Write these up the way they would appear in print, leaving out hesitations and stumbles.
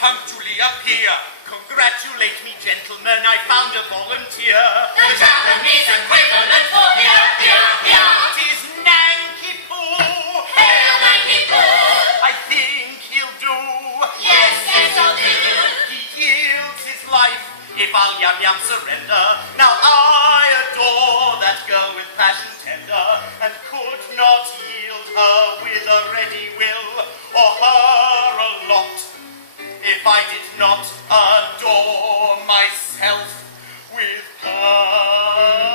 punctually appear. Congratulate me, gentlemen, I found a volunteer. The Japanese equivalent for here. It is Nanki-Poo. Hail Nanki-Poo. I think he'll do. Yes, I'll do. He yields his life if I'll yum surrender. Now I adore that girl with passion tender, and could not yield her with a ready will, or her a lot, if I did not adore myself with passion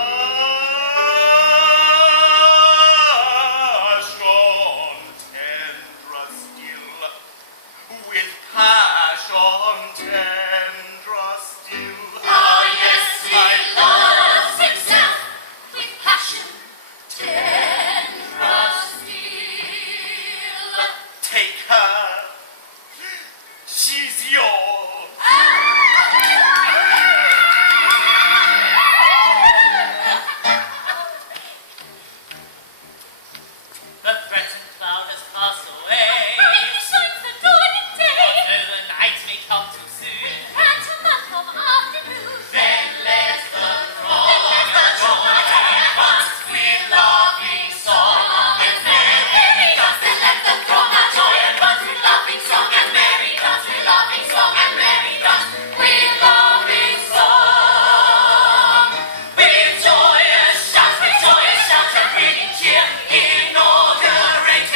tender still, with passion tender still. Oh yes, he loves himself with passion tender still. Take her, she's yours. The threatened cloud has passed away. He shines the dawning day. Although the night may come too soon, And to month of afternoon. then let the throng advance with laughing song and merry dance. Then let the throng our joy advance with laughing song and merry dance. With laughing song and merry dance. With laughing song. With joyous shouts and ringing cheer, inaugurate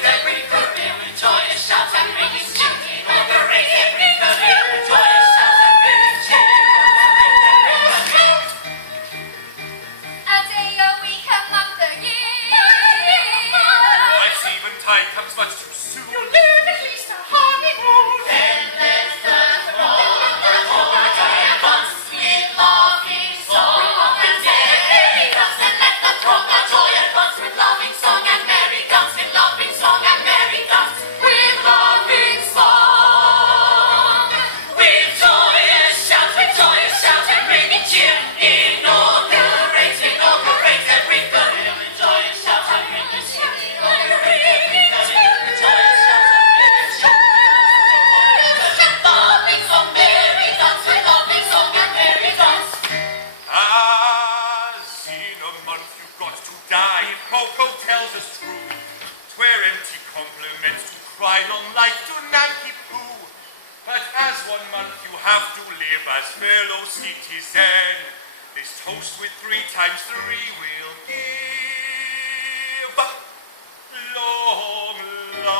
every career. With joyous shouts and ringing cheer, inaugurate every career. With joyous shouts and ringing cheer, inaugurate every career. A day a week a month a year. Life's eventide comes much too soon. You live at least a honeymoon. Then let the throng advance with laughing song and merry dance. And let the throng our joy advance with laughing song and merry dance. With laughing song and merry dance. With laughing song. With joyous shouts and ringing cheer, inaugurate every career. With joyous shouts and ringing cheer, inaugurate every career. With joyous shouts and ringing cheer, laughing song, merry dance. With laughing song and merry dance. As in a month you've got to die, if Coco tells us true. 'Twere empty compliments to cry long life to Nanki-Poo. But as 1 month you have to live as fellow citizen, this toast with 3 times 3 will give long life.